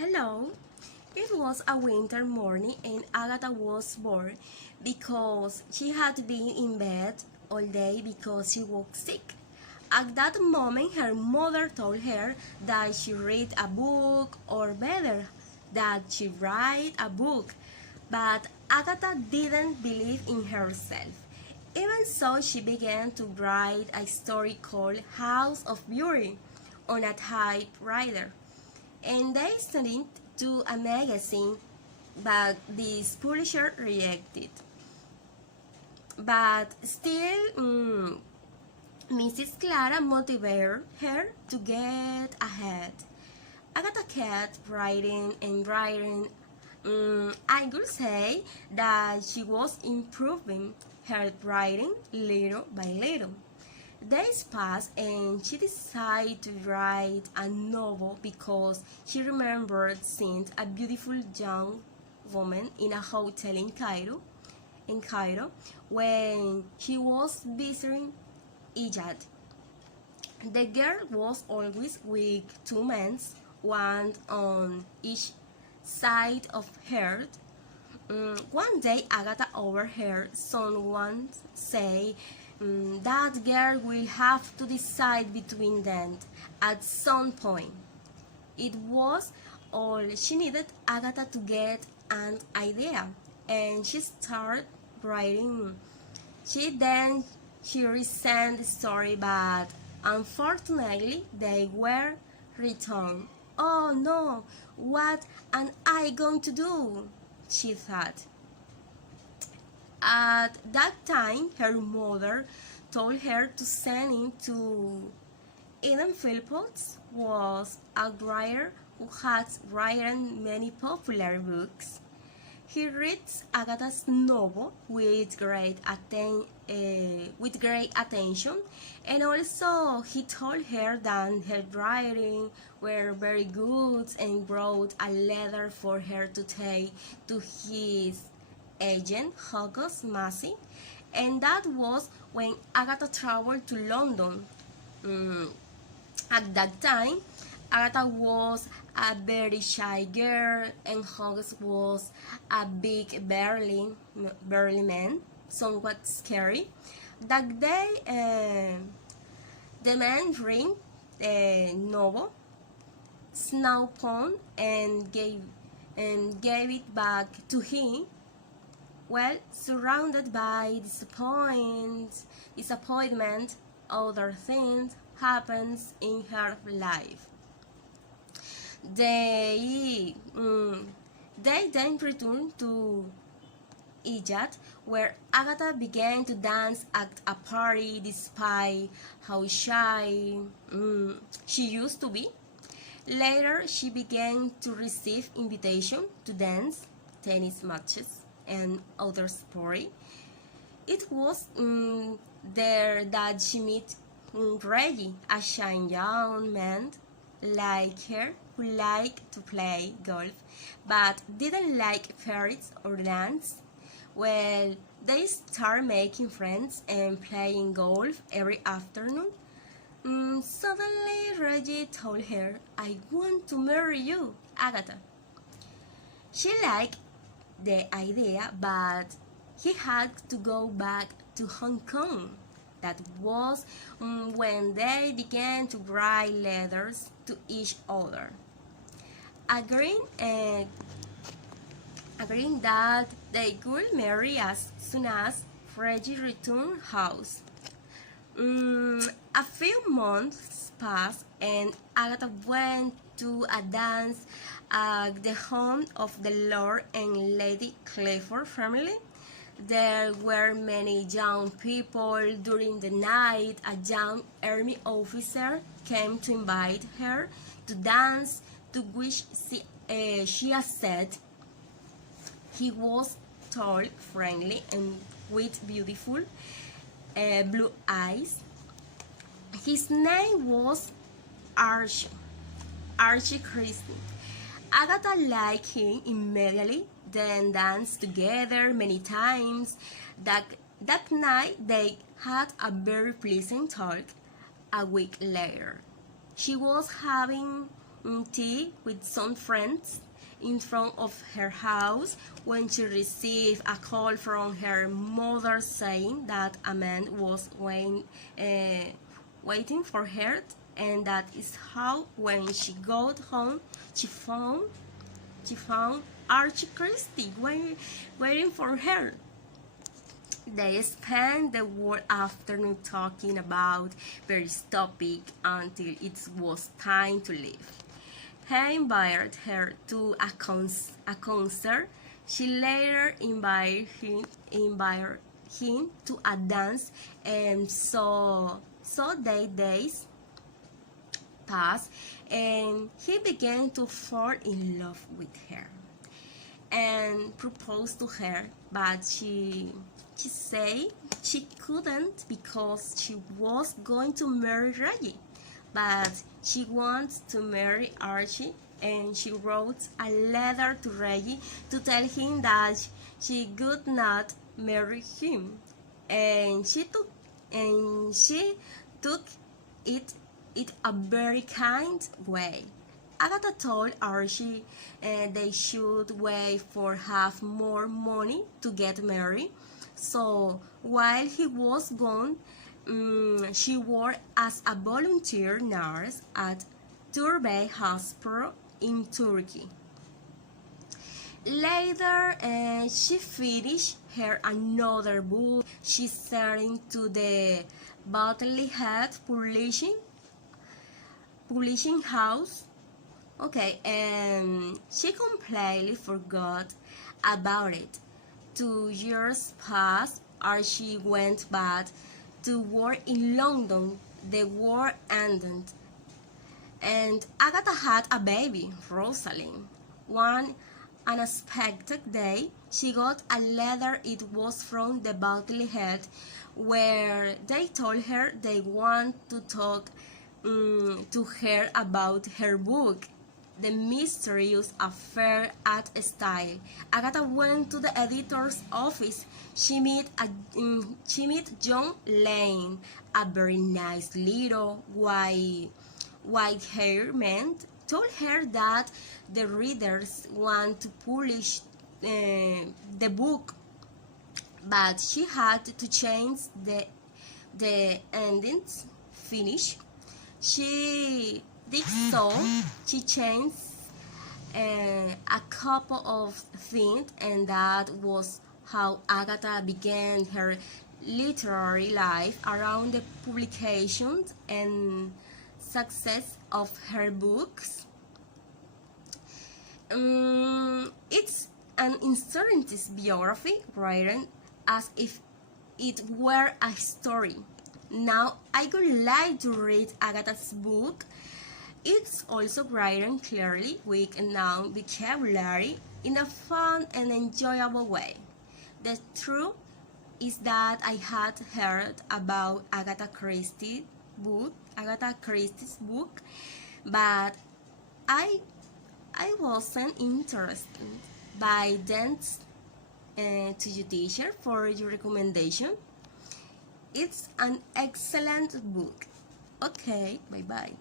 Hello. It was a winter morning and Agatha was bored because she had been in bed all day because she was sick. At that moment, her mother told her that she read a book, or better, that she write a book. But Agatha didn't believe in herself. Even so, she began to write a story called House of Beauty on a typewriter, and they sent it to a magazine, but this publisher rejected. But still, Mrs. Clara motivated her to get ahead. Agatha kept writing and writing. I could say that she was improving her writing little by little. Days passed and she decided to write a novel because she remembered seeing a beautiful young woman in a hotel in Cairo when she was visiting Egypt. The girl was always with two men, one on each side of her. One day Agatha overheard someone say, that girl will have to decide between them at some point. It was all she needed Agatha to get an idea, and she started writing. She resent the story, but unfortunately they were returned. Oh no, what am I going to do? She thought. At that time, her mother told her to send him to Eden Philpotts, was a writer who has written many popular books. He reads Agatha's novel with great attention, and also he told her that her writing were very good and wrote a letter for her to take to his agent, August Massey, and that was when Agatha traveled to London. At that time, Agatha was a very shy girl, and August was a big burly man, somewhat scary. That day, the man read the novel, Snow Pond, and gave it back to him. Well, surrounded by disappointment, other things happens in her life. They then returned to Egypt, where Agatha began to dance at a party despite how shy she used to be. Later, she began to receive invitations to dance, tennis matches, and other sports. It was there that she met Reggie, a shy young man like her who liked to play golf but didn't like fairies or dance. Well, they started making friends and playing golf every afternoon. Suddenly, Reggie told her, I want to marry you, Agatha. She liked the idea, but he had to go back to Hong Kong. That was when they began to write letters to each other, agreeing that they could marry as soon as Reggie returned house. A few months passed, and Agatha went to a dance at the home of the Lord and Lady Clifford family. There were many young people. During the night, a young army officer came to invite her to dance, to which she accepted. He was tall, friendly, and with beautiful blue eyes. His name was Archie Christie. Agatha liked him immediately, then danced together many times. That night they had a very pleasant talk. A week later, she was having tea with some friends in front of her house when she received a call from her mother saying that a man was waiting for her, and that is how when she got home she found Archie Christie waiting for her. They spent the whole afternoon talking about various topics until it was time to leave. He invited her to a concert. She later invited him to a dance, and so the days passed, and he began to fall in love with her and proposed to her, but she said she couldn't because she was going to marry Reggie. But she wants to marry Archie, and she wrote a letter to Reggie to tell him that she could not marry him, and she took it a very kind way. Agatha told Archie they should wait for have more money to get married. So while he was gone, she worked as a volunteer nurse at Turbe Hospital in Turkey. Later, she finished her another book. She sent to the Batleyhead publishing house. Okay, and she completely forgot about it. 2 years passed. Archie went back to work in London. The war ended, and Agatha had a baby, Rosalind. One unexpected day, she got a letter. It was from the Batleyhead, where they told her they want to talk to her about her book, The Mysterious Affair at Style. Agatha went to the editor's office. She met John Lane, a very nice little white-haired man. Told her that the readers want to publish the book, but she had to change the endings. Finish. She did so. She changed a couple of things, and that was how Agatha began her literary life around the publications and success of her books. It's an uncertainty biography written as if it were a story. Now, I would like to read Agatha's book. It's also written clearly with noun vocabulary in a fun and enjoyable way. The truth is that I had heard about Agatha Christie's book, but I wasn't interested. By thanks to you, teacher, for your recommendation. It's an excellent book. Okay, bye-bye.